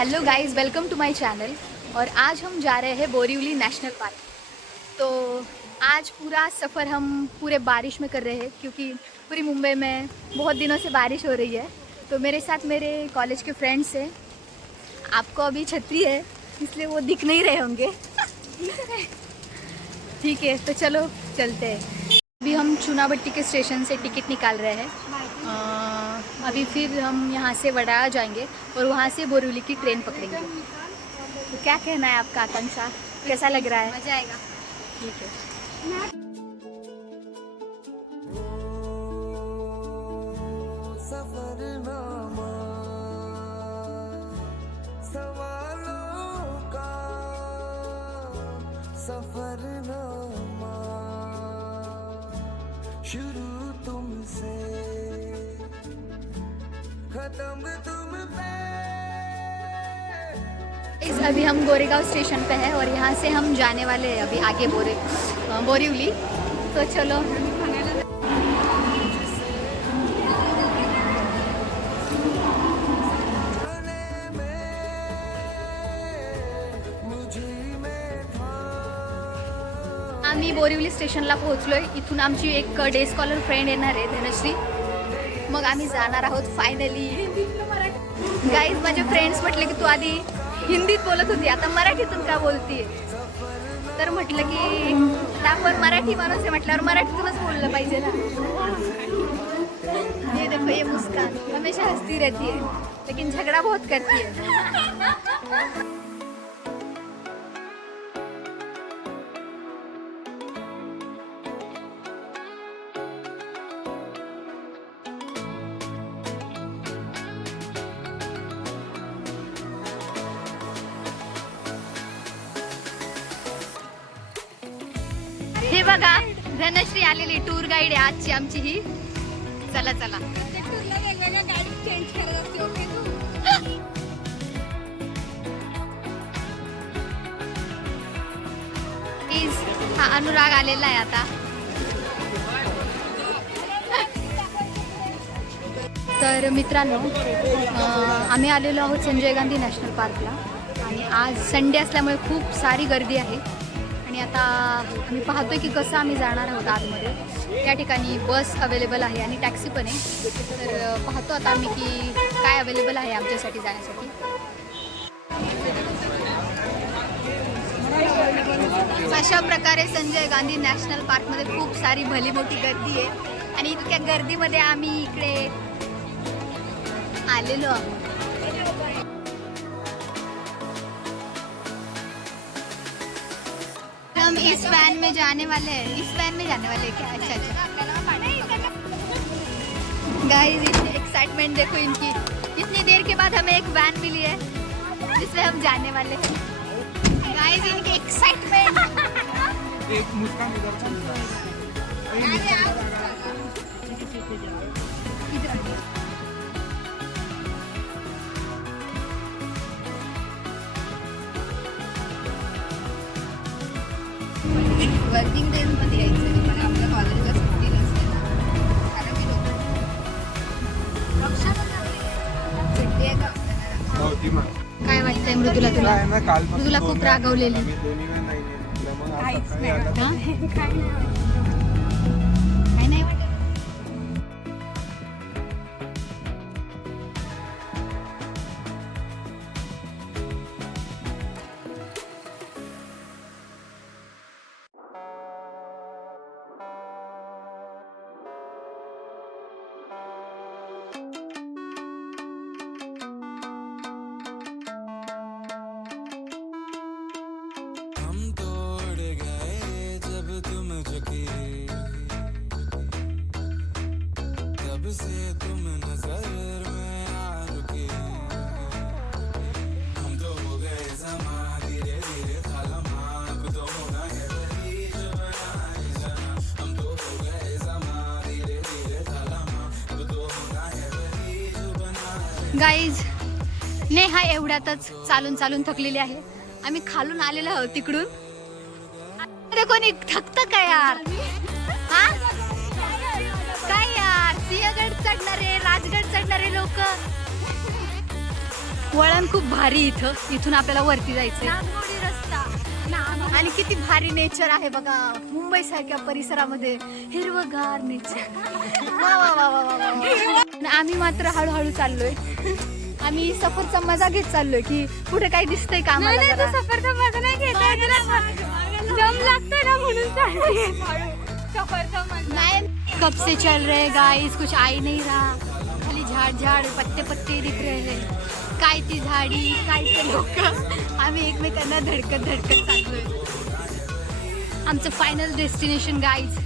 Hello guys, welcome to my channel. और आज हम जा रहे हैं बोरीवली नेशनल पार्क। तो आज पूरा सफ़र हम पूरे बारिश में कर रहे हैं क्योंकि पूरी मुंबई में बहुत दिनों से बारिश हो रही है। तो मेरे साथ मेरे कॉलेज के फ्रेंड्स हैं। आपको अभी छतरी है इसलिए वो दिख नहीं रहे होंगे। ठीक है, तो चलो चलते हैं। अभी हम चुनाभट्टी के स्टेशन से टिकट निकाल रहे हैं। अभी फिर हम यहाँ से वडाला जाएंगे और वहाँ से बोरीवली की ट्रेन पकड़ेंगे। तो क्या कहना है आपका, आकांक्षा? कैसा लग रहा है? मजा आएगा। ठीक है। सफरनामा सवालों का सफरनामा शुरू तुमसे खत्म तुम पे। अभी हम गोरेगांव स्टेशन पे हैं और यहाँ से हम जाने वाले हैं अभी आगे बोरीवली। तो चलो। आम्ही बोरीवली स्टेशनला पोहोचलोय। इथून आमची एक डे स्कॉलर फ्रेंड येणार आहे, धनश्री। मग आम्ही जाणार आहोत फायनली। गाईज, माझे फ्रेंड्स म्हटले की तू आधी हिंदीत बोलत होती, आता मराठीतून का बोलतीये? तर म्हटलं की आपण मराठी माणूस आहे म्हटल्यावर मराठीतूनच बोललं पाहिजे ना। ये देखो, ये मुस्कान हमेशा हंसती रहती है लेकिन झगड़ा बहुत करती है। हे बघा, धनश्री आलेली टूर गाईड आहे आजची आमची ही। चला चला। हा अनुराग आलेला आहे आता। तर मित्रांनो, आम्ही आलेलो आहोत संजय गांधी नॅशनल पार्कला आणि आज संडे असल्यामुळे खूप सारी गर्दी आहे। आणि आता आम्ही पाहतोय की कसं आम्ही जाणार आहोत आतमध्ये। या ठिकाणी बस अवेलेबल आहे आणि टॅक्सी पण आहे। तर पाहतो आता आम्ही की काय अवेलेबल आहे आमच्यासाठी जाण्यासाठी। अशा प्रकारे संजय गांधी नॅशनल पार्कमध्ये खूप सारी भली मोठी गर्दी आहे आणि इतक्या गर्दीमध्ये आम्ही इकडे आलेलो आहोत। हम इस वैन में जाने वाले हैं। इस वैन में जाने वाले हैं क्या? अच्छा अच्छा। गाइस, इतनी एक्साइटमेंट देखो इनकी। इतनी देर के बाद हमें एक वैन मिली है जिसमें हम जाने वाले हैं। गाइस, इनकी एक्साइटमेंट। एक मुस्कान इधर चल रहा है। वर्किंग डेज मध्ये यायचं पण आपल्या कॉलेजला सुट्टी नसते ना, कारण मी लोक सुट्टी आहे का आपल्याला? काय वाटतंय मृदुला तुला? मृदुला खूप रागवलेली। काहीच नाही हा? काय नाही काय नाही वाटत? हम तोड़ गए जब तुम झुकी, तब से तुम नजर में आ रुकी। हम तो हो गए समा, धीरे धीरे था लम्हा, अब तो होना है वही जो बनाए जाना। हम तो हो गए समा, धीरे धीरे था लम्हा, अब तो होना है वही जो बनाए। गाईज, नेहा एवढ्यातच चालून चालून थकलेली आहे। आम्ही खालून आलेलो आहोत तिकडून। अरे कोणी थकतं का यार? हा? काय यार, सिंहगड चढणारे, राजगड चढणारे लोक वळण खूप भारी इथून आपल्याला वरती जायचंय नागमोडी रस्ता आणि किती भारी नेचर आहे बघा. मुंबई सारख्या परिसरामध्ये हिरवगार नेचर. वा वा वा वा वा वा. आम्ही मात्र हळूहळू चाललोय. आम्ही सफरचा मजा घेत चाललोय की कुठे काही दिसतंय का आम्हाला जरा. सफरचा मजा नाही घेता दम लागतोय ना म्हणून सफरचा मजा नहीं कब से चल रहे गाइस, कुछ आ ही नहीं रहा. खाली झाड झाड पत्ते पत्ते दिख रहे हैं. काय ती झाडी काय ते लोक. आम्ही एकमेकांना धडकत धडकत चाललोय. आमचं फायनल डेस्टिनेशन गाइस.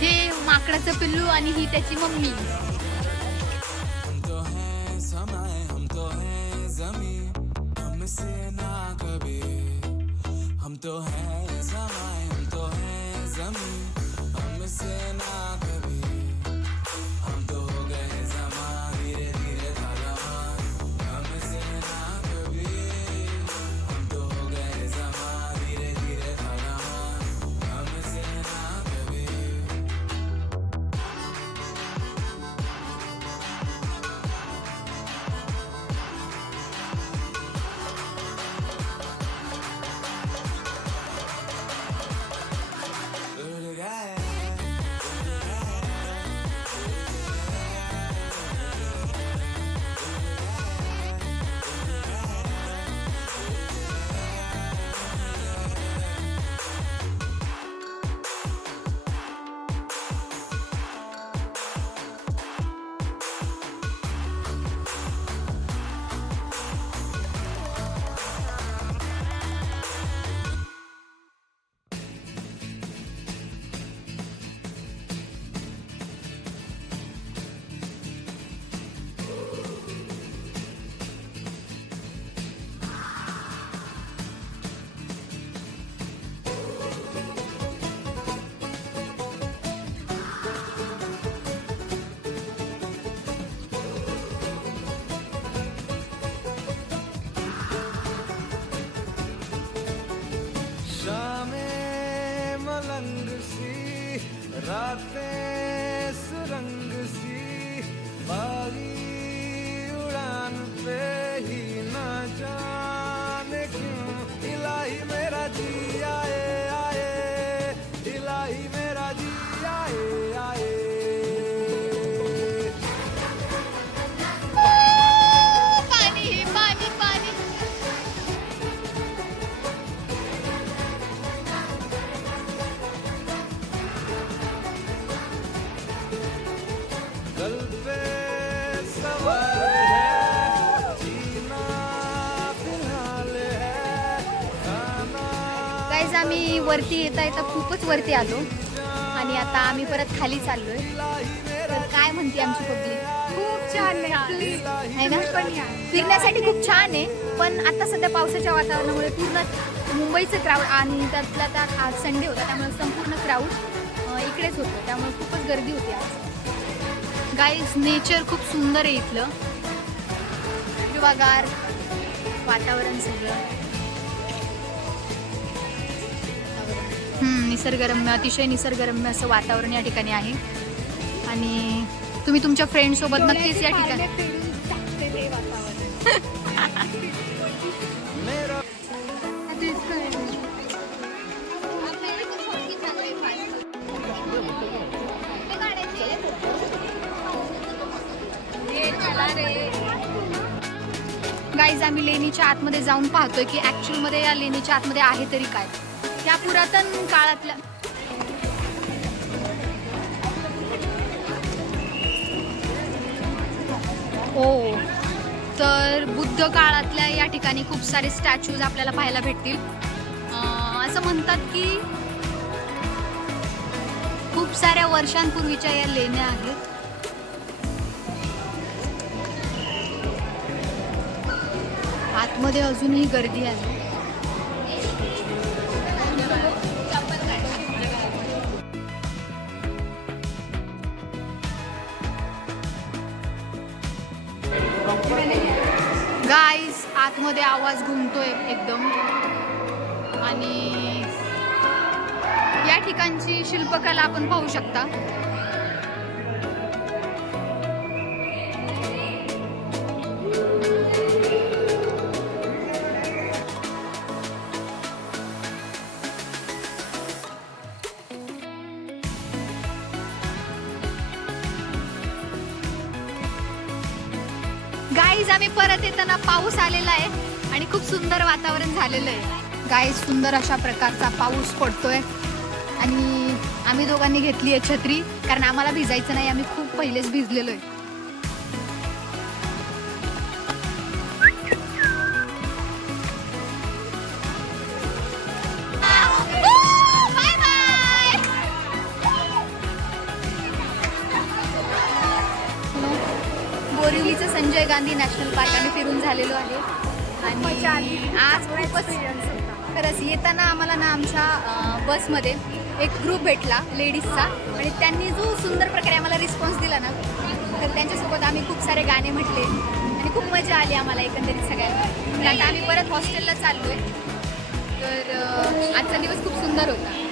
हे माकडाचं पिल्लू आणि ही त्याची मम्मी. हम तो हैं समाए, हम तो हैं जमीन, हमसे ना कभी. हम तो हैं समाए, हम तो हैं जमीन, हमसे ना कभी. हम तो हो गए जमा, धीरे धीरे तालामान, हमसे ना कभी. हम तो हो गए जमा, धीरे धीरे तालामान, हमसे ना कभी. उड़ गए. शामें मलंग सी, रातें सुरंग सी, बागी उड़ान पे ही न जाने क्यों इलाही मेरा जी आए आए, इलाही मेरा जी आए आए. पाणी पाणी पाणी. गल पे सवार है, जीना फिलहाल है, खाना. गाईज आम्ही वरती येता येता खूपच वरती आलो आणि आता आम्ही परत खाली चाललोय. तर काय म्हणते आमची पब्लिक? खूप छान आहे ना. फिरण्यासाठी खूप छान आहे, पण आता सध्या पावसाच्या वातावरणामुळे पूर्ण मुंबईचं क्राऊड आणि त्यातला त्यात आज संडे होता त्यामुळे संपूर्ण क्राऊड इकडेच होतं, त्यामुळे खूपच गर्दी होती आज. गाईज नेचर खूप सुंदर आहे इथलं. हिरवागार वातावरण सगळं. निसर्गरम्य, अतिशय निसर्गरम्य असं वातावरण या ठिकाणी आहे. आणि तुम्ही तुमच्या फ्रेंडसोबत नक्कीच या ठिकाणी गाईज आम्ही लेणीच्या आतमध्ये जाऊन पाहतोय की ऍक्च्युअल मध्ये या लेणीच्या आतमध्ये आहे तरी काय. त्या पुरातन काळातल्या हो तर बुद्ध काळातल्या या ठिकाणी खूप सारे स्टॅच्यूज आपल्याला पाहायला भेटतील. असं म्हणतात की खूप साऱ्या वर्षांपूर्वीच्या या लेण्या आहेत. आतमध्ये अजूनही गर्दी आहे. कानामध्ये आवाज घुमतोय एकदम. आणि या ठिकाणची शिल्पकला आपण पाहू शकता. गाईज आम्ही परत येताना पाऊस आलेला आहे आणि खूप सुंदर वातावरण झालेलं आहे. गाईज सुंदर अशा प्रकारचा पाऊस पडतोय आणि आम्ही दोघांनी घेतली आहे छत्री, कारण आम्हाला भिजायचं नाही, आम्ही खूप पहिलेच भिजलेलो आहे. बोरिवलीचं संजय गांधी नॅशनल पार्क आम्ही फिरून झालेलो आहे आणि आज खूपच खरंच येताना आम्हाला ना आमच्या बसमध्ये एक ग्रुप भेटला लेडीजचा आणि त्यांनी जो सुंदर प्रकारे आम्हाला रिस्पॉन्स दिला ना, तर त्यांच्यासोबत आम्ही खूप सारे गाणे म्हटले आणि खूप मजा आली आम्हाला एकंदरीत सगळ्यांना. आता आम्ही परत हॉस्टेलला चाललो आहे. तर आजचा दिवस खूप सुंदर होता.